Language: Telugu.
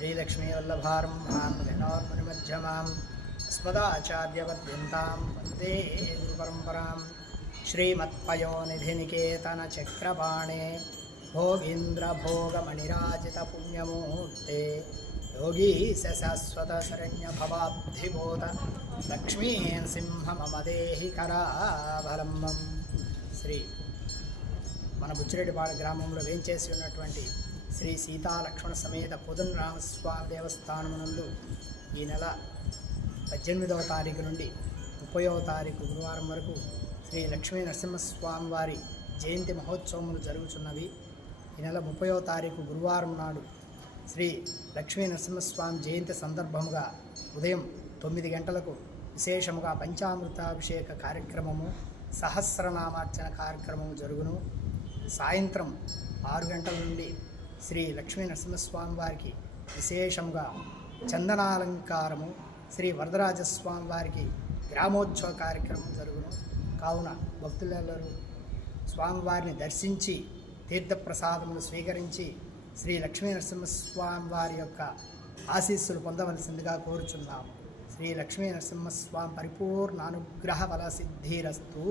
श्रीलक्ष्मीवल्लभारम्भां विनोर्मणिमध्यमाम् अस्मदाचार्यपर्यन्तां वन्दे गुरुपरम्परां श्रीमत्पयोनिधिनिकेतनचक्रपाणे भोगीन्द्रभोगमणिराजितपुण्यमूर्ते योगीश शाश्वतशरण्यभवाब्धिबोध लक्ष्मीनृसिंहममदेहि करावलम्बं శ్రీ మన బుచ్చిరెడ్డిపాడు గ్రామంలో వేంచేసి ఉన్నటువంటి శ్రీ సీతా లక్ష్మణ సమేత కోదండరామస్వామి దేవస్థానం నందు ఈ నెల 18వ తారీఖు నుండి 30వ తారీఖు గురువారం వరకు శ్రీ లక్ష్మీ నరసింహస్వామి వారి జయంతి మహోత్సవములు జరుగుతున్నవి. ఈ నెల 30వ తారీఖు గురువారం నాడు శ్రీ లక్ష్మీ నరసింహస్వామి జయంతి సందర్భముగా ఉదయం 9 గంటలకు విశేషముగా పంచామృతాభిషేక కార్యక్రమము, సహస్రనామార్చన కార్యక్రమము జరుగును. సాయంత్రం 6 గంటల నుండి శ్రీ లక్ష్మీ నరసింహస్వామి వారికి విశేషంగా చందనాలంకారము, శ్రీ వరదరాజస్వామి వారికి గ్రామోత్సవ కార్యక్రమం జరుగును. కావున భక్తులెల్లరూ స్వామివారిని దర్శించి తీర్థప్రసాదములు స్వీకరించి శ్రీ లక్ష్మీ నరసింహస్వామి వారి యొక్క ఆశీస్సులు పొందవలసిందిగా కోరుచున్నాము. శ్రీ లక్ష్మీ నరసింహస్వామి పరిపూర్ణ అనుగ్రహ ఫల సిద్ధిరస్తు.